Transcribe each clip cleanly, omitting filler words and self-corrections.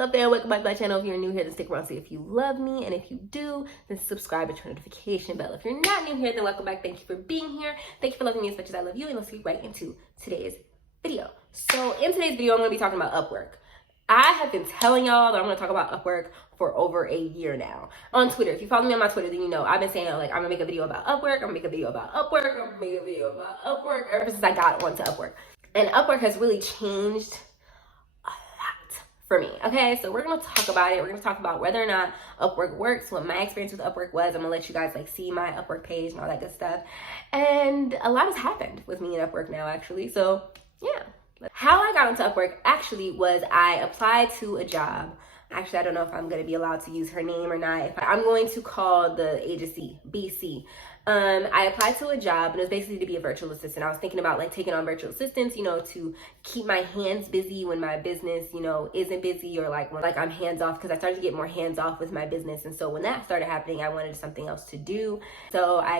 love there. Welcome back to my channel. If you're new here, then stick around, see if you love me. And if you do, then subscribe and turn notification bell. If you're not new here, then welcome back. Thank you for being here. Thank you for loving me as much as I love you. And let's get right into today's video. So in today's video, I'm going to be talking about Upwork. I have been telling y'all that I'm going to talk about Upwork for over a year now on Twitter. If you follow me on my Twitter, then you know I've been saying like I'm gonna make a video about Upwork, I'm gonna make a video about Upwork, I'm gonna make a video about Upwork ever since I got onto Upwork. And Upwork has really changed a lot for me. Okay, so we're gonna talk about it. We're gonna talk about whether or not Upwork works, what my experience with Upwork was. I'm gonna let you guys like see my Upwork page and all that good stuff. And a lot has happened with me in Upwork now, actually. So yeah. How I got onto Upwork actually was I applied to a job. Actually, I don't know if I'm going to be allowed to use her name or not. I'm going to call the agency BC. I applied to a job, and it was basically to be a virtual assistant. I was thinking about like taking on virtual assistants, you know, to keep my hands busy when my business, you know, isn't busy, or like when I'm hands off, because I started to get more hands off with my business. And so when that started happening, I wanted something else to do. So I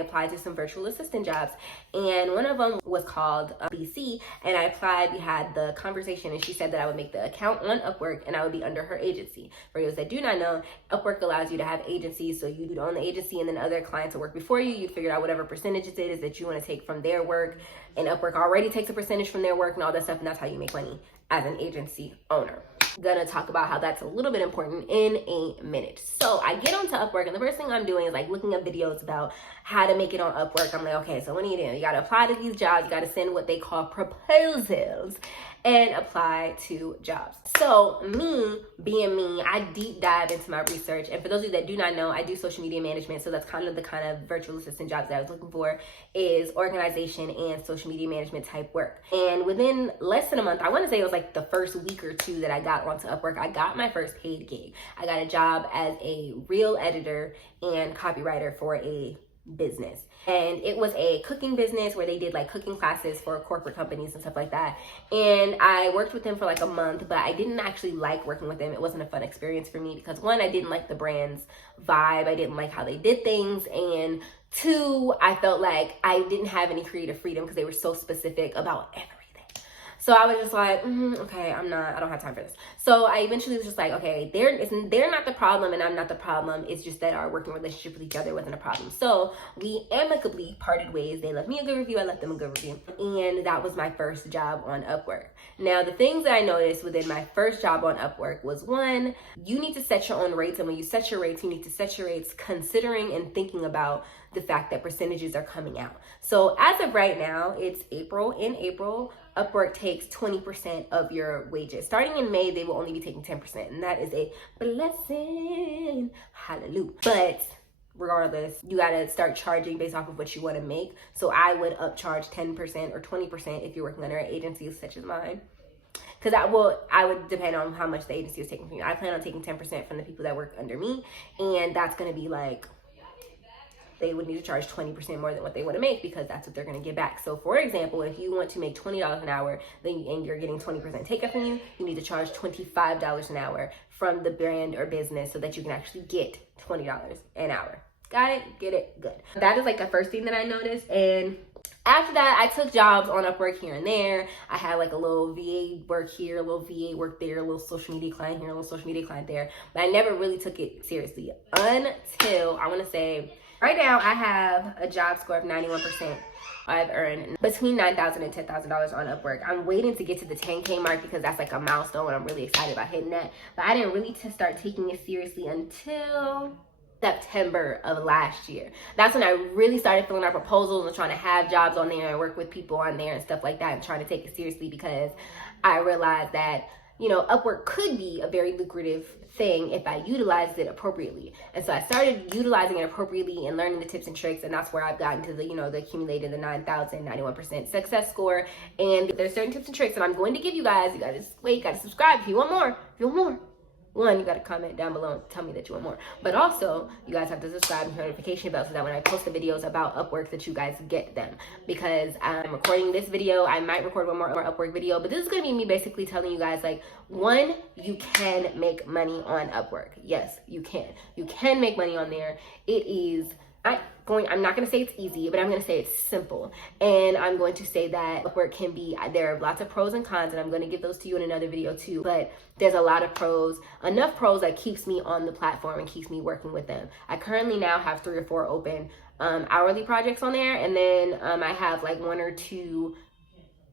applied to some virtual assistant jobs, and one of them was called BC. And I applied. We had the conversation, and she said that I would make the account on Upwork, and I would be under her agency. For those that do not know, Upwork allows you to have agencies, so you'd own the agency, and then other clients will work before you. You'd figure out whatever percentage it is that you want to take from their work, and Upwork already takes a percentage from their work and all that stuff, and that's how you make money as an agency owner. Gonna talk about how that's a little bit important in a minute. So I get onto Upwork, and the first thing I'm doing is like looking up videos about how to make it on Upwork. I'm like, okay, so what do? You gotta apply to these jobs. You gotta send what they call proposals and apply to jobs. So me being me, I deep dive into my research. And for those of you that do not know, I do social media management. So that's kind of the kind of virtual assistant jobs that I was looking for, is organization and social media management type work. And within less than a month, I want to say it was like the first week or two that I got onto Upwork, I got my first paid gig. I got a job as a reel editor and copywriter for a business. And it was a cooking business where they did like cooking classes for corporate companies and stuff like that. And I worked with them for like a month, but I didn't actually like working with them. It wasn't a fun experience for me because one, I didn't like the brand's vibe. I didn't like how they did things. And two, I felt like I didn't have any creative freedom because they were so specific about everything. So I was just like, okay, I don't have time for this. So I eventually was just like, okay, they're not the problem and I'm not the problem. It's just that our working relationship with each other wasn't a problem. So we amicably parted ways. They left me a good review. I left them a good review. And that was my first job on Upwork. Now, the things that I noticed within my first job on Upwork was, one, you need to set your own rates. And when you set your rates, you need to set your rates considering and thinking about the fact that percentages are coming out. So as of right now, it's April. In April, Upwork takes 20% of your wages. Starting in May, they will only be taking 10%, and that is a blessing. Hallelujah. But regardless, you gotta start charging based off of what you want to make. So I would upcharge 10% or 20% if you're working under an agency such as mine. Because I would depend on how much the agency is taking from you. I plan on taking 10% from the people that work under me, and that's gonna be like, they would need to charge 20% more than what they want to make because that's what they're going to get back. So for example, if you want to make $20 an hour, and you're getting 20% taken from you, you need to charge $25 an hour from the brand or business so that you can actually get $20 an hour. Got it? Get it? Good. That is like the first thing that I noticed. And after that, I took jobs on Upwork here and there. I had like a little VA work here, a little VA work there, a little social media client here, a little social media client there. But I never really took it seriously until, I want to say, right now, I have a job score of 91%. I've earned between $9,000 and $10,000 on Upwork. I'm waiting to get to the 10K mark because that's like a milestone and I'm really excited about hitting that. But I didn't really start taking it seriously until September of last year. That's when I really started filling out proposals and trying to have jobs on there and work with people on there and stuff like that and trying to take it seriously because I realized that, you know, Upwork could be a very lucrative thing if I utilized it appropriately. And so I started utilizing it appropriately and learning the tips and tricks, and that's where I've gotten to the, you know, the accumulated the 91% success score. And there's certain tips and tricks that I'm going to give you guys. You gotta subscribe if you want more. If you want more. One, you got to comment down below and tell me that you want more. But also, you guys have to subscribe and hit the notification bell so that when I post the videos about Upwork that you guys get them. Because I'm recording this video. I might record one more Upwork video. But this is going to be me basically telling you guys, like, one, you can make money on Upwork. Yes, you can. You can make money on there. It is I'm not gonna say it's easy, but I'm gonna say it's simple. And I'm going to say that Upwork can be, there are lots of pros and cons, and I'm gonna give those to you in another video too. But there's a lot of pros, enough pros that keeps me on the platform and keeps me working with them. I currently now have 3 or 4 open hourly projects on there, and then I have like 1 or 2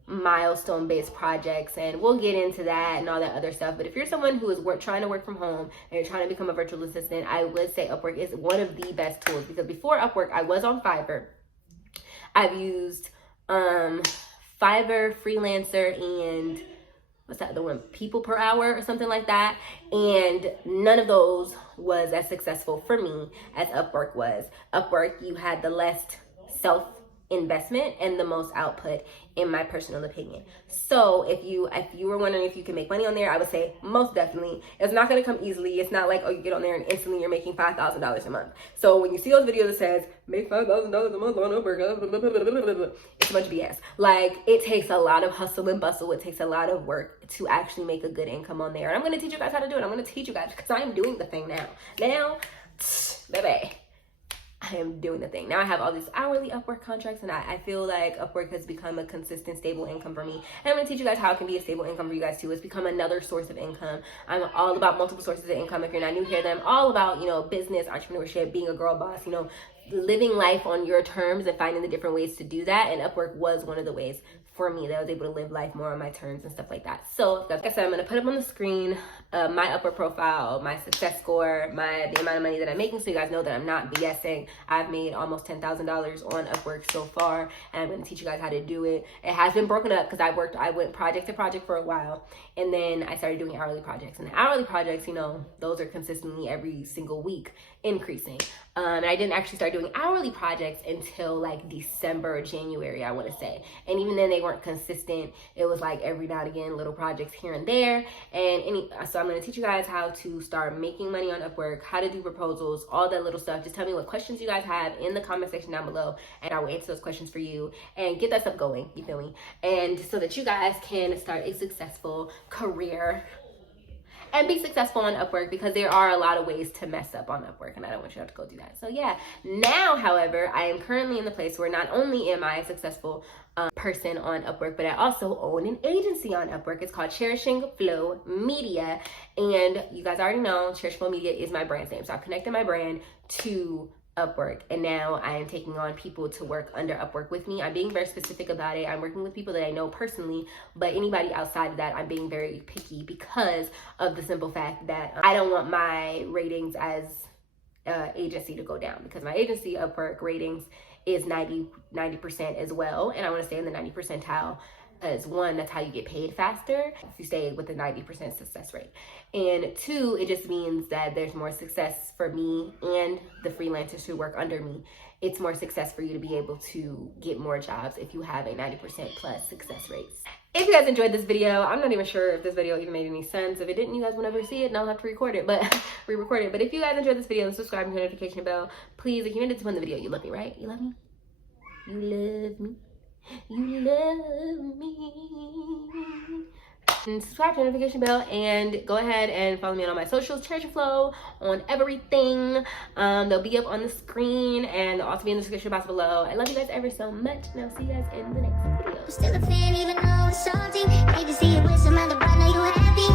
milestone based projects, and we'll get into that and all that other stuff. But if you're someone who is trying to work from home and you're trying to become a virtual assistant, I would say Upwork is one of the best tools, because before Upwork I was on Fiverr. I've used Fiverr, Freelancer, and what's that other one, People Per Hour or something like that, and none of those was as successful for me as Upwork was. Upwork, you had the less self investment and the most output, in my personal opinion. So if you were wondering if you can make money on there, I would say most definitely. It's not going to come easily. It's not like, oh, you get on there and instantly you're making $5,000 a month. So when you see those videos that says make $5,000 a month on Upwork, it's a bunch of BS. Like, it takes a lot of hustle and bustle. It takes a lot of work to actually make a good income on there. And I'm going to teach you guys how to do it. I'm going to teach you guys, because I'm doing the thing now, baby, I am doing the thing. Now I have all these hourly Upwork contracts, and I feel like Upwork has become a consistent, stable income for me. And I'm going to teach you guys how it can be a stable income for you guys too. It's become another source of income. I'm all about multiple sources of income. If you're not new here, then I'm all about, business, entrepreneurship, being a girl boss, living life on your terms and finding the different ways to do that. And Upwork was one of the ways for me that I was able to live life more on my terms and stuff like that. So like I said, I'm going to put up on the screen my Upwork profile, my success score, the amount of money that I'm making, so you guys know that I'm not BSing. I've made almost $10,000 on Upwork so far, and I'm going to teach you guys how to do it. It has been broken up because I went project to project for a while, and then I started doing hourly projects. And the hourly projects, those are consistently every single week increasing. And I didn't actually start doing hourly projects until like December or January, I want to say. And even then they weren't consistent. It was like every now and again, little projects here and there. So I'm going to teach you guys how to start making money on Upwork, how to do proposals, all that little stuff. Just tell me what questions you guys have in the comment section down below, and I will answer those questions for you and get that stuff going, you feel me? And so that you guys can start a successful career and be successful on Upwork, because there are a lot of ways to mess up on Upwork, and I don't want you to have to go do that. So yeah, now, however, I am currently in the place where not only am I a successful person on Upwork, but I also own an agency on Upwork. It's called Cherishing Flow Media, and you guys already know Cherishing Flow Media is my brand name. So I've connected my brand to Upwork, and now I am taking on people to work under Upwork with me. I'm being very specific about it. I'm working with people that I know personally, but anybody outside of that, I'm being very picky, because of the simple fact that I don't want my ratings as agency to go down, because my agency Upwork ratings is 90% as well, and I want to stay in the 90 percentile. As one, that's how you get paid faster, if you stay with the 90% success rate. And 2, it just means that there's more success for me and the freelancers who work under me. It's more success for you to be able to get more jobs if you have a 90% plus success rates. If you guys enjoyed this video, I'm not even sure if this video even made any sense. If it didn't, you guys will never see it, and I'll have to record it, but re-record it. But if you guys enjoyed this video, then subscribe and hit the notification bell. Please, if you ended to the video, you love me, right? You love me? You love me? You love me. And subscribe to the notification bell, and go ahead and follow me on all my socials, Cherishing Flow, on everything. They'll be up on the screen, and they'll also be in the description box below. I love you guys ever so much, and I'll see you guys in the next video. Still a fan, even though it's salty. Hate to see you with some other brother you happy.